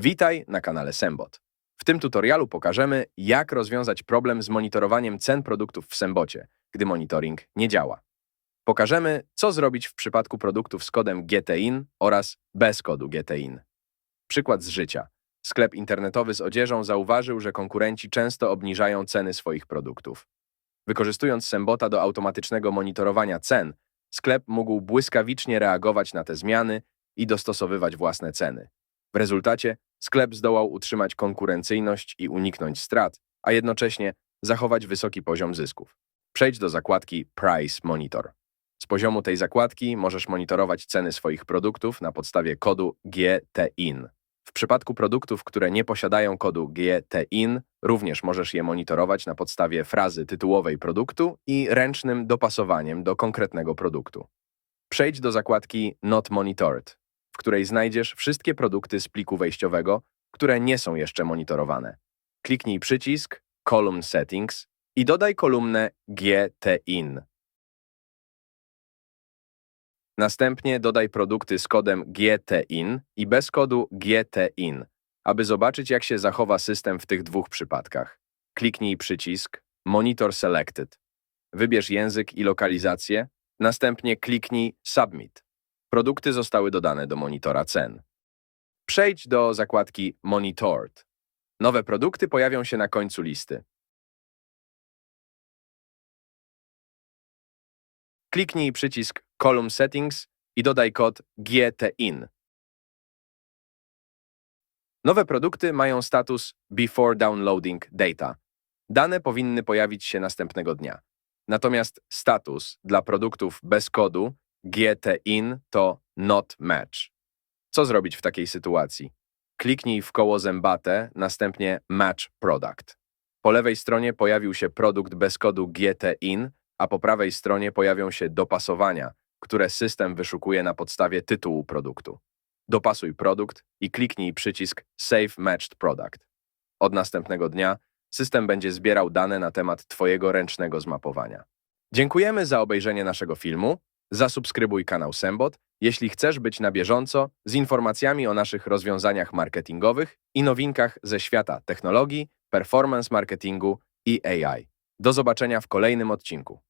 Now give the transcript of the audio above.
Witaj na kanale Sembot. W tym tutorialu pokażemy, jak rozwiązać problem z monitorowaniem cen produktów w Sembocie, gdy monitoring nie działa. Pokażemy, co zrobić w przypadku produktów z kodem GTIN oraz bez kodu GTIN. Przykład z życia. Sklep internetowy z odzieżą zauważył, że konkurenci często obniżają ceny swoich produktów. Wykorzystując Sembota do automatycznego monitorowania cen, sklep mógł błyskawicznie reagować na te zmiany i dostosowywać własne ceny. W rezultacie sklep zdołał utrzymać konkurencyjność i uniknąć strat, a jednocześnie zachować wysoki poziom zysków. Przejdź do zakładki Price Monitor. Z poziomu tej zakładki możesz monitorować ceny swoich produktów na podstawie kodu GTIN. W przypadku produktów, które nie posiadają kodu GTIN, również możesz je monitorować na podstawie frazy tytułowej produktu i ręcznym dopasowaniem do konkretnego produktu. Przejdź do zakładki Not Monitored, której znajdziesz wszystkie produkty z pliku wejściowego, które nie są jeszcze monitorowane. Kliknij przycisk Column Settings i dodaj kolumnę GTIN. Następnie dodaj produkty z kodem GTIN i bez kodu GTIN, aby zobaczyć, jak się zachowa system w tych dwóch przypadkach. Kliknij przycisk Monitor Selected. Wybierz język i lokalizację, następnie kliknij Submit. Produkty zostały dodane do monitora cen. Przejdź do zakładki Monitored. Nowe produkty pojawią się na końcu listy. Kliknij przycisk Column Settings i dodaj kod GTIN. Nowe produkty mają status Before Downloading Data. Dane powinny pojawić się następnego dnia. Natomiast status dla produktów bez kodu GTIN to Not Match. Co zrobić w takiej sytuacji? Kliknij w koło zębate, następnie Match Product. Po lewej stronie pojawił się produkt bez kodu GTIN, a po prawej stronie pojawią się dopasowania, które system wyszukuje na podstawie tytułu produktu. Dopasuj produkt i kliknij przycisk Save Matched Product. Od następnego dnia system będzie zbierał dane na temat Twojego ręcznego zmapowania. Dziękujemy za obejrzenie naszego filmu. Zasubskrybuj kanał Sembot, jeśli chcesz być na bieżąco z informacjami o naszych rozwiązaniach marketingowych i nowinkach ze świata technologii, performance marketingu i AI. Do zobaczenia w kolejnym odcinku.